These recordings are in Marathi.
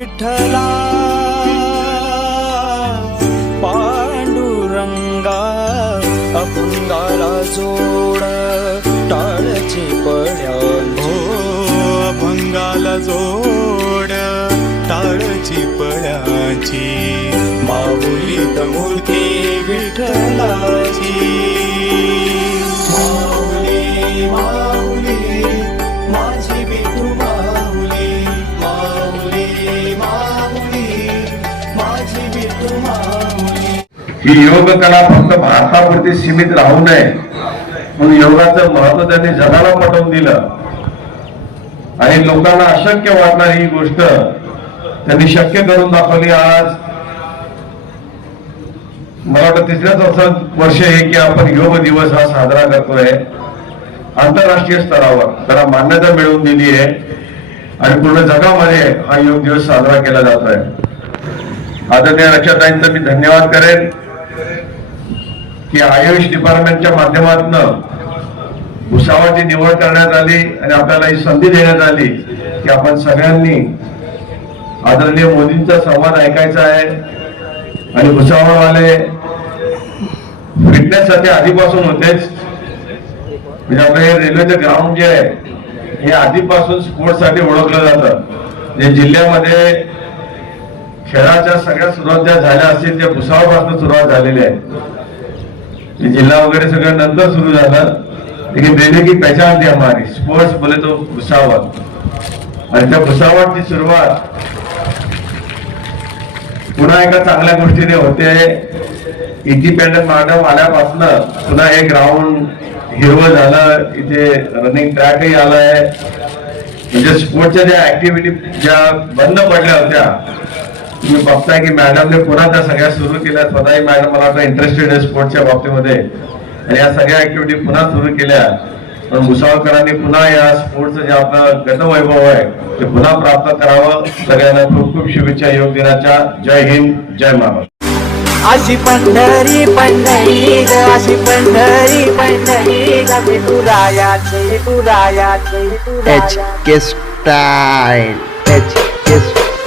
विठ्ठला पांडुरंगा अभंगाला जोड टाळची पड्या हो अभंगाला जोड. ही योग कला फक्त भारतापुरती सीमित राहू नये. म्हणून योगाचं महत्त्व त्यांनी जगाला पटवून दिलं. आणि लोकांना अशक्य वाटणारी ही गोष्ट त्यांनी शक्य करून दाखवली आज. मला वाटतं तिसऱ्याच वर्ष वर्ष आहे की आपण योग दिवस हा साजरा करतोय. आंतरराष्ट्रीय स्तरावर. त्याला मान्यता मिळवून दिली आहे. आणि पूर्ण जगामध्ये हा योग दिवस साजरा केला जातोय. आदरणीय रक्षाताईंचा मी धन्यवाद करेन. की आयुष डिपार्टमेंटच्या माध्यमातून भुसावाची निवड करण्यात आली आणि आपल्याला ही संधी देण्यात आली की आपण सगळ्यांनी आदरणीय मोदींचा संवाद ऐकायचा आहे. आणि भुसावळवाले फिटनेस साठी आधीपासून होतेच. म्हणजे आपलं हे रेल्वेचं ग्राउंड जे आहे हे आधीपासून स्पोर्ट्ससाठी ओळखलं जातं. जे जिल्ह्यामध्ये खेळाच्या सगळ्या सुरुवात ज्या झाल्या असतील त्या भुसावळपासून सुरुवात झालेली आहे. जिल्हा वगैरे सगळं नंतर सुरू झालं. लेकिन रेल्वे की पहचान थी हमारी. स्पोर्ट्स बोले तो भुसावळ. आणि त्या भुसावळची सुरुवात पुन्हा एका चांगल्या गोष्टीने होते. इंडिपेंडंट मॅडम आल्यापासून पुन्हा हे ग्राउंड हिरवं झालं. इथे रनिंग ट्रॅकही आलाय. म्हणजे स्पोर्टच्या ज्या ऍक्टिव्हिटी ज्या बंद पडल्या होत्या तुम्ही बघताय की मॅडमने पुन्हा त्या सगळ्या सुरू केल्या. स्वतःही मॅडम मला वाटतं इंटरेस्टेड आहे स्पोर्टच्या बाबतीमध्ये. आणि या सगळ्या ऍक्टिव्हिटी पुन्हा सुरू केल्या. पण मुसाळकरांनी पुन्हा या स्पोर्टचं जे आपलं गतवैभव आहे ते पुन्हा प्राप्त करावं. सगळ्यांना खूप खूप शुभेच्छा. योग दिनाच्या. जय हिंद जय महाराष्ट्र. अशी पंढरी पंढरी ग अशी पंढरी पंढरी ग विठुरायाची विठुरायाची H K style. H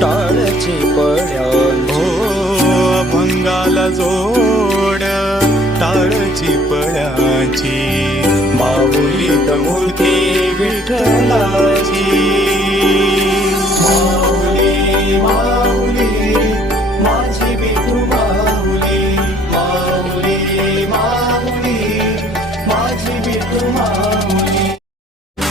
टाळचे पड्या हो अभंगाला जोड टाळची पळाची. माऊली मूर्ती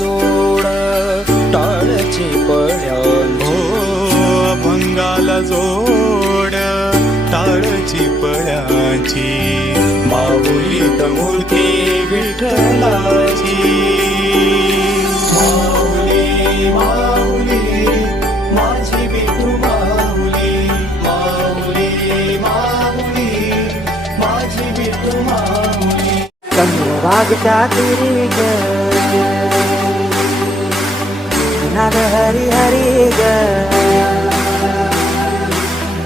जोड टाळची पड्या हो अभंगाला जोड टाळची पळाची माऊली मूर्ती विठ्ठलाची. माऊली माऊली माझी विठू माऊली. माऊली माऊली माझी विठू माऊली. वागता तुरी नाद हरी हरी ग.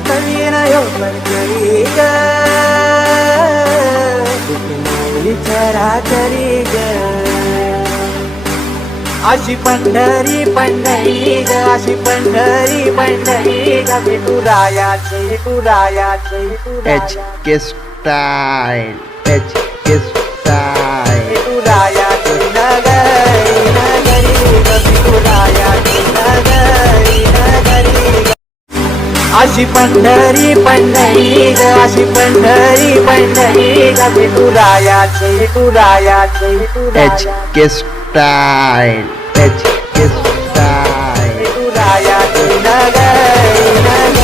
कवीन यो करी ग. माऊली चरा ग. अशी पंढरी पंढरी ग अशी पंढरी पंढरी ग. विठुरायाची विठुरायाची H K style H K अशी पंढरी पंढरी ग अशी पंढरी पंढरी ग विठुरायाची विठुरायाची H K style H K style विठुरायाची नगरी.